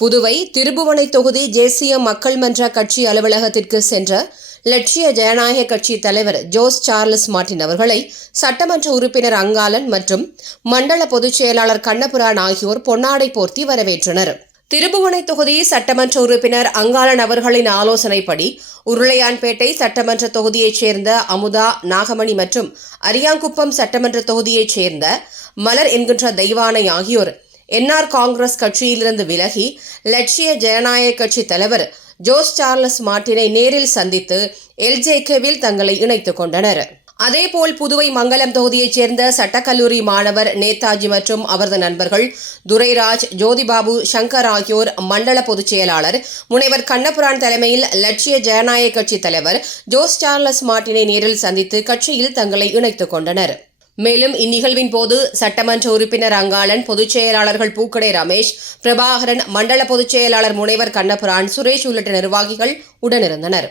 புதுவை திருபுவனை தொகுதி தேசிய மக்கள் மன்ற கட்சி அலுவலகத்திற்கு சென்ற லட்சிய ஜனநாயக கட்சி தலைவர் ஜோஸ் சார்லஸ் மார்ட்டின் அவர்களை சட்டமன்ற உறுப்பினர் அங்காளன் மற்றும் மண்டல பொதுச் செயலாளர் கண்ணபுரான் ஆகியோர் பொன்னாடை போர்த்தி வரவேற்றனர். திருபுவனை தொகுதி சட்டமன்ற உறுப்பினர் அங்காளன் அவர்களின் ஆலோசனைப்படி உருளையான்பேட்டை சட்டமன்ற தொகுதியைச் சேர்ந்த அமுதா, நாகமணி மற்றும் அரியாங்குப்பம் சட்டமன்ற தொகுதியைச் சேர்ந்த மலர் என்கின்ற தெய்வானை ஆகியோர் என்ஆர் காங்கிரஸ் கட்சியிலிருந்து விலகி லட்சிய ஜனநாயக கட்சி தலைவர் ஜோஸ் சார்லஸ் மார்ட்டினை நேரில் சந்தித்து எல்ஜேகேவில் தங்களை இணைத்துக் கொண்டனர். அதேபோல் புதுவை மங்கலம் தொகுதியைச் சேர்ந்த சட்டக்கல்லூரி மாணவர் நேதாஜி மற்றும் அவரது நண்பர்கள் துரைராஜ், ஜோதிபாபு, சங்கர் ஆகியோர் மண்டல பொதுச் செயலாளர் முனைவர் கண்ணபுரான் தலைமையில் லட்சிய ஜனநாயக கட்சி தலைவர் ஜோஸ் சார்லஸ் மார்ட்டினை நேரில் சந்தித்து கட்சியில் தங்களை இணைத்துக் கொண்டனர். மேலும் இந்நிகழ்வின் போது சட்டமன்ற உறுப்பினர் அங்காளன், பொதுச் செயலாளர்கள் பூக்கடை ரமேஷ், பிரபாகரன், மண்டல பொதுச் செயலாளர் முனைவர் கண்ணபுரான், சுரேஷ் உள்ளிட்ட நிர்வாகிகள் உடனிருந்தனர்.